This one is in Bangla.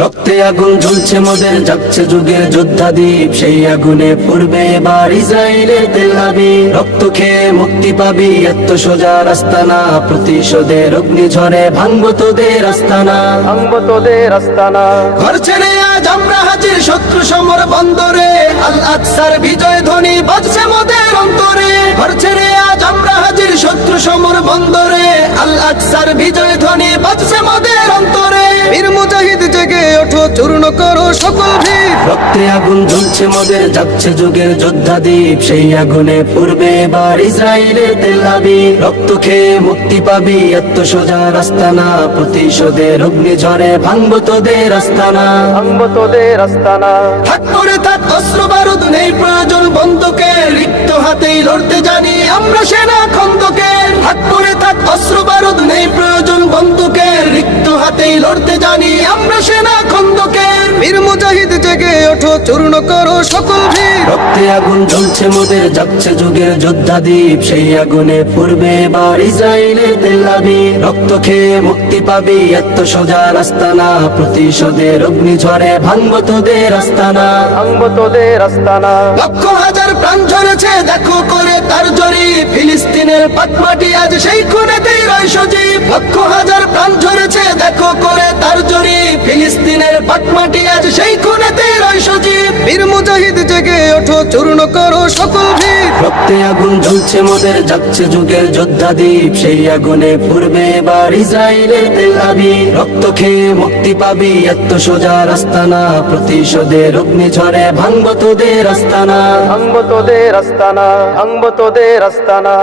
রক্তে আগুন জ্বলছে মোদের, যাচ্ছে যুগের যোদ্ধা দ্বীপ, সেই আগুনে পূর্বে এবার ইসরায়েলের তেল আবিব। রক্ত খেয়ে মুক্তি পাবি, এত সোজা রাস্তা না, প্রতিশোধের অগ্নিঝড়ে ভাঙবো তোদের আস্তানা, ভাঙবো তোদের আস্তানা। ঘর ছেড়ে আজ আমরা হাজির শত্রু সমর বন্দরে, আল আকসার বিজয় ধ্বনি বাজছে মোদের অন্তরে। ঘর ছেড়ে আজ আমরা হাজির শত্রু সমর বন্দরে, আল আকসার বিজয় ধ্বনি বাজছে মোদের অন্তরে। বীর মুজাহিদ জেগে ওঠো, চূর্ণ করো সকল ভিড়। রক্তে আগুন জ্বলছে মোদের, যাচ্ছে যুগের যোদ্ধা দ্বীপ, সেই আগুনে পূর্বে এবার ইসরায়েলের তেল আবিব। রক্ত খেয়ে মুক্তি পাবি, এত সোজা রাস্তা না, প্রতিশোধের অগ্নিঝড়ে ভাঙবো তোদের আস্তানা, ভাঙবো তোদের আস্তানা। থাক পড়ে থাক অস্ত্র বারুদ, নেই প্রয়োজন বন্দুকের, রিক্ত হাতেই লড়তে জানি আমরা সেনা খন্দকের। থাক পড়ে থাক অস্ত্র বারুদ, নেই প্রয়োজন বন্দুকের, রিক্ত হাতেই লড়তে জানি আমরা সেনা খন্দকের। বীর মুজাহিদ জেগে ওঠো, চূর্ণ করো সকল ভিড়। রক্তে আগুন জ্বলছে মোদের, যাচ্ছে যুগের যোদ্ধা দ্বীপ, সেই আগুনে পূর্বে এবার ইসরায়েলের তেল আবিব। রক্ত খেয়ে মুক্তি পাবি, এত সোজা রাস্তা না, প্রতিশোধের অগ্নিঝড়ে ভাঙবো তোদের আস্তানা, ভাঙবো তোদের আস্তানা। লক্ষ হাজার প্রাণ ঝরেছে দেখো করে তার জরি, ফিলিস্তিনের পাটমাটি আজ সেই খুনেতেই রয় সজীব। লক্ষ হাজার প্রাণ ঝরেছে দেখো করে তার জরি, ফিলিস্তিনের পাটমাটি আজ সেই খুনেতেই রয় সজীব। বীর মুজাহিদ জেগে ওঠো, চূর্ণ করো সকল ভিড়। রক্তে আগুন জ্বলছে মোদের, যাচ্ছে যুগের যোদ্ধা দ্বীপ, সেই আগুনে পূর্বে এবার ইসরায়েলের তেল আবিব। রক্ত খেয়ে মুক্তি পাবি, এত সোজা রাস্তা না, প্রতিশোধের অগ্নিঝড়ে ভাঙবো তোদের আস্তানা, ভাঙবো তোদের আস্তানা, ভাঙবো তোদের আস্তানা।